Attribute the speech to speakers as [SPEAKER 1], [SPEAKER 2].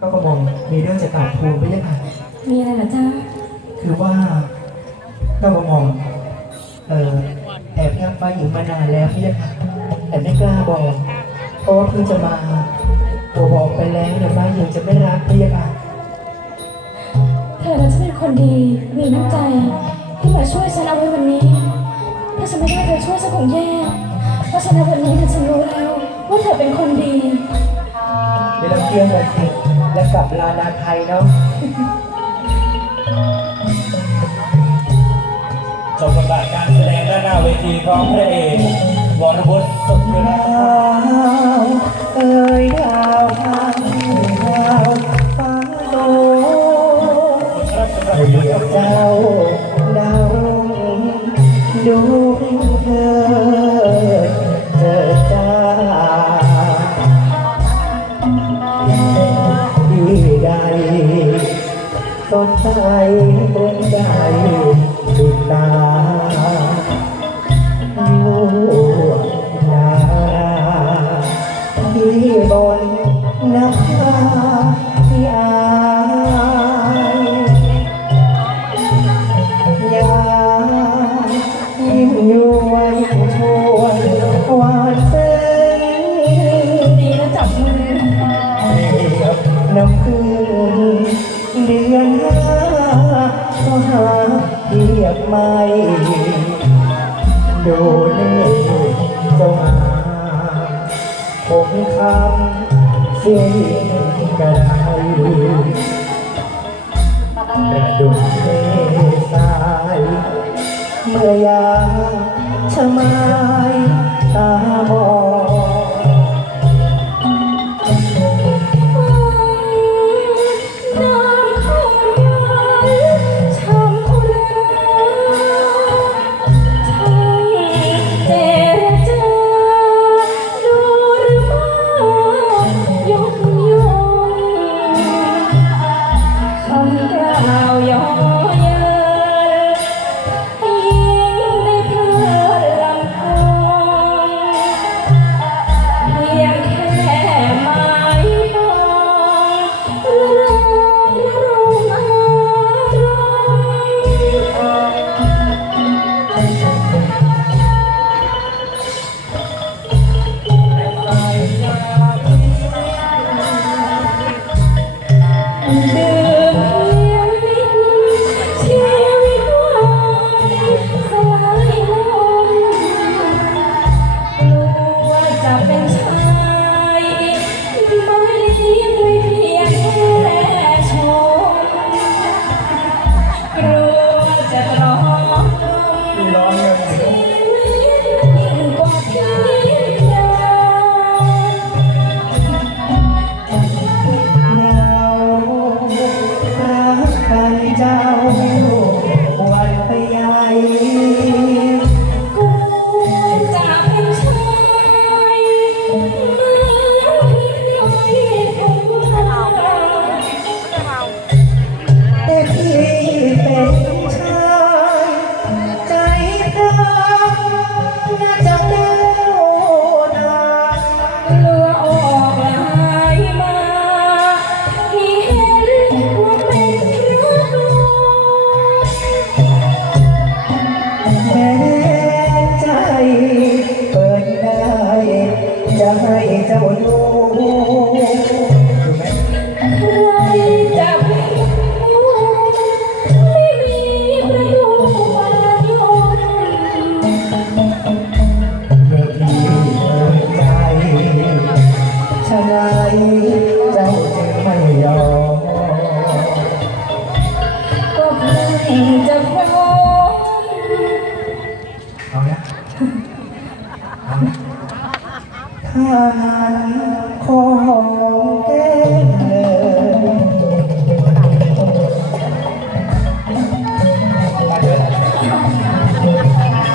[SPEAKER 1] ก็กระหม่อมมีเรื่องจะกราบทูลไปยังไง
[SPEAKER 2] มีอะไรเหรอจ๊ะ
[SPEAKER 1] คือว่าก็กระหม่อมเอ่อแอบรักฝ่ายหญิงมานานแล้วพี่ค่ะแต่ไม่กล้าบอก เพราะว่าเพิ่งจะมาตัวบอกไปแล้วเดี๋ยวฝ่ายหญิงจะไม่รักพี่ค่ะ
[SPEAKER 2] เธอน่ะฉันเป็นคนดีมีน้ำใจ ที่มาช่วยฉันเอาไว้วันนี้ ถ้าฉันไม่ได้เธอช่วยฉันคงแย่เพราะฉะนั้นวันนี้เนี่ยฉันรู้แล้วว่าเธอเป็นคนดี
[SPEAKER 1] เดี๋ยวเราเที่ยงกันสิ แล้วกลับลานาไทยเนาะ
[SPEAKER 3] ชมบทบาทการแสดงด้านหน้าเวทีของพระเอกวรวุฒิสุขยุทธ
[SPEAKER 1] ดาเอ้ยดาวพางดาวฟ้าโตเจ้าดาวรุ่งดูเธอ สดใสตรงใจติดตาอยู่นาที่บนน้ำตาที่อายยามยิ่งอยู่ไว้ชวนหวานซึ้ง
[SPEAKER 2] ดีนะจับมือ
[SPEAKER 1] น้ำพึ่ง บไม่ดูเล่เจ้ามาผมคำเสียงกระไดประดุจเทสาย เมื่อยามชะไมาย ให้
[SPEAKER 2] เจ้า
[SPEAKER 1] ดู
[SPEAKER 2] เอา